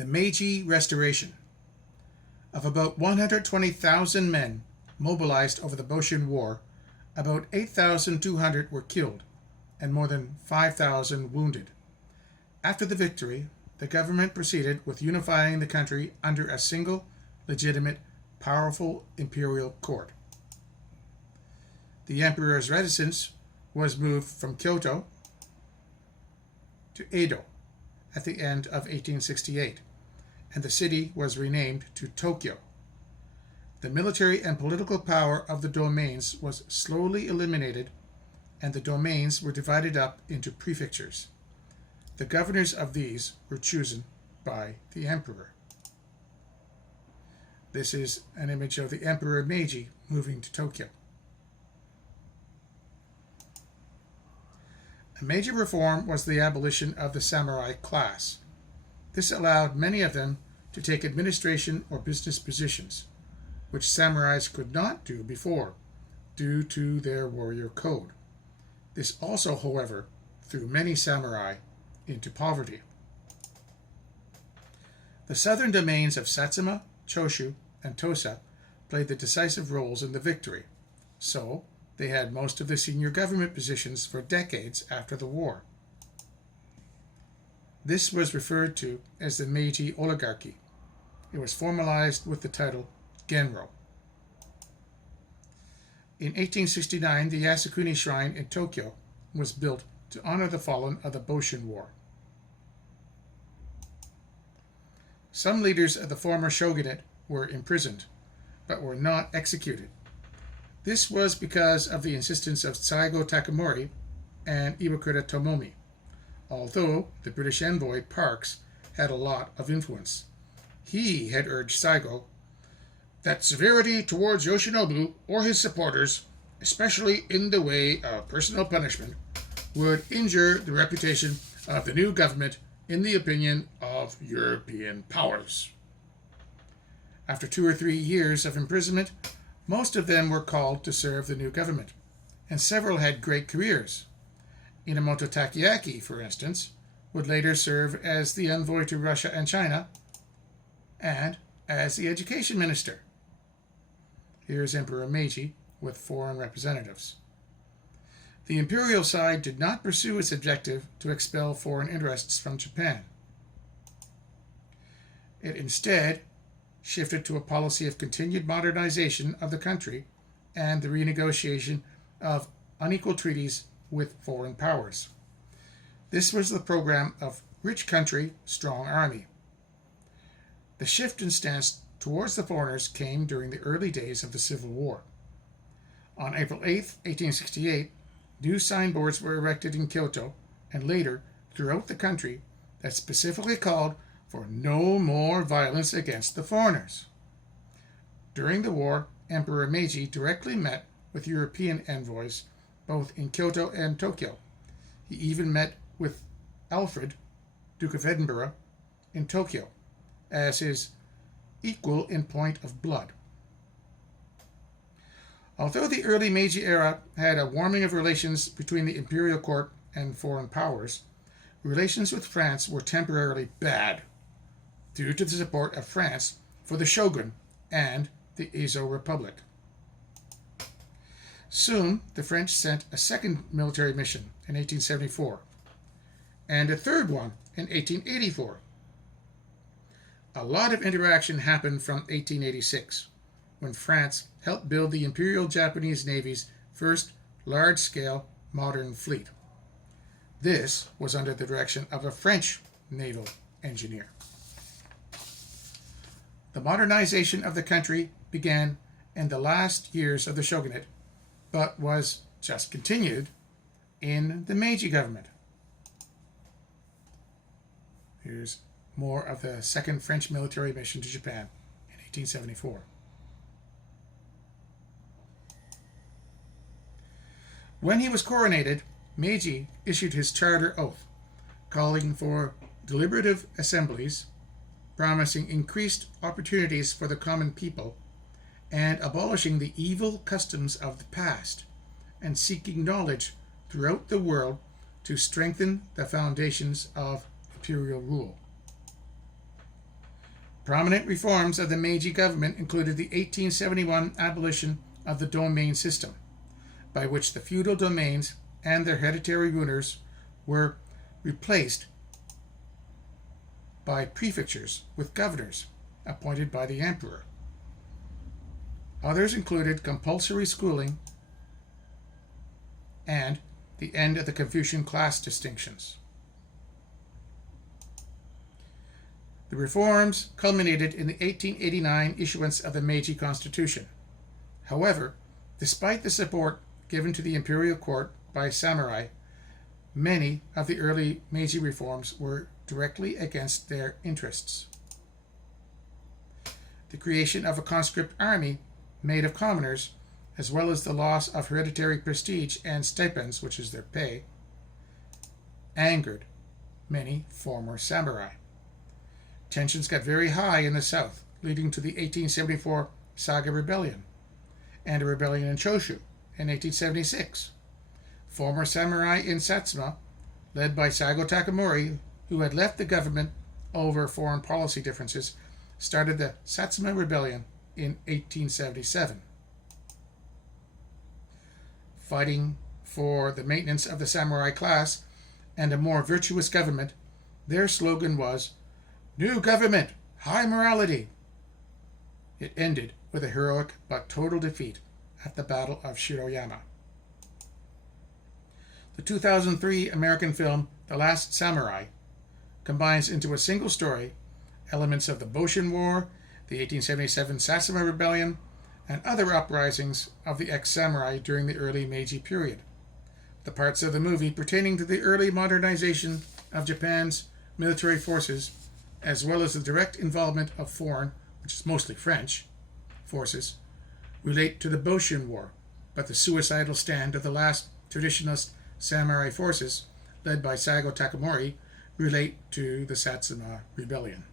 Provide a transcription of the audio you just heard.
The Meiji Restoration. Of about 120,000 men mobilized over the Boshin War, about 8,200 were killed and more than 5,000 wounded. After the victory, the government proceeded with unifying the country under a single, legitimate, powerful imperial court. The emperor's residence was moved from Kyoto to Edo at the end of 1868, and the city was renamed to Tokyo. The military and political power of the domains was slowly eliminated, and the domains were divided up into prefectures. The governors of these were chosen by the emperor. This is an image of the Emperor Meiji moving to Tokyo. A major reform was the abolition of the samurai class. This allowed many of them to take administration or business positions, which samurais could not do before, due to their warrior code. This also, however, threw many samurai into poverty. The southern domains of Satsuma, Choshu, and Tosa played the decisive roles in the victory, so they had most of the senior government positions for decades after the war. This was referred to as the Meiji Oligarchy. It was formalized with the title Genro. In 1869, the Yasukuni Shrine in Tokyo was built to honor the fallen of the Boshin War. Some leaders of the former shogunate were imprisoned, but were not executed. This was because of the insistence of Saigo Takamori and Iwakura Tomomi, although the British envoy Parkes had a lot of influence. He had urged Saigo that severity towards Yoshinobu or his supporters, especially in the way of personal punishment, would injure the reputation of the new government in the opinion of European powers. After 2 or 3 years of imprisonment, most of them were called to serve the new government, and several had great careers. Inamoto Takeaki, for instance, would later serve as the envoy to Russia and China, and as the education minister. Here's Emperor Meiji with foreign representatives. The imperial side did not pursue its objective to expel foreign interests from Japan. It instead shifted to a policy of continued modernization of the country and the renegotiation of unequal treaties with foreign powers. This was the program of rich country, strong army. The shift in stance towards the foreigners came during the early days of the Civil War. On April 8, 1868, new signboards were erected in Kyoto and later throughout the country that specifically called for no more violence against the foreigners. During the war, Emperor Meiji directly met with European envoys both in Kyoto and Tokyo. He even met with Alfred, Duke of Edinburgh, in Tokyo, as his equal in point of blood. Although the early Meiji era had a warming of relations between the Imperial Court and foreign powers, relations with France were temporarily bad, due to the support of France for the shogun and the Ezo Republic. Soon, the French sent a second military mission in 1874, and a third one in 1884. A lot of interaction happened from 1886, when France helped build the Imperial Japanese Navy's first large-scale modern fleet. This was under the direction of a French naval engineer. The modernization of the country began in the last years of the shogunate, but was just continued in the Meiji government. Here's more of the second French military mission to Japan in 1874. When he was coronated, Meiji issued his charter oath, calling for deliberative assemblies, promising increased opportunities for the common people, and abolishing the evil customs of the past, and seeking knowledge throughout the world to strengthen the foundations of imperial rule. Prominent reforms of the Meiji government included the 1871 abolition of the domain system, by which the feudal domains and their hereditary rulers were replaced by prefectures with governors appointed by the emperor. Others included compulsory schooling and the end of the Confucian class distinctions. The reforms culminated in the 1889 issuance of the Meiji Constitution. However, despite the support given to the Imperial Court by samurai, many of the early Meiji reforms were directly against their interests. The creation of a conscript army made of commoners, as well as the loss of hereditary prestige and stipends, which is their pay, angered many former samurai. Tensions got very high in the south, leading to the 1874 Saga Rebellion and a rebellion in Choshu in 1876. Former samurai in Satsuma, led by Saigo Takamori, who had left the government over foreign policy differences, started the Satsuma Rebellion in 1877. Fighting for the maintenance of the samurai class and a more virtuous government, their slogan was, "New government, high morality." It ended with a heroic but total defeat at the Battle of Shiroyama. The 2003 American film The Last Samurai combines into a single story elements of the Boshin War, the 1877 Satsuma Rebellion, and other uprisings of the ex-samurai during the early Meiji period. The parts of the movie pertaining to the early modernization of Japan's military forces, as well as the direct involvement of foreign, which is mostly French, forces, relate to the Boshin War, but the suicidal stand of the last traditionalist samurai forces, led by Saigo Takamori, relate to the Satsuma Rebellion.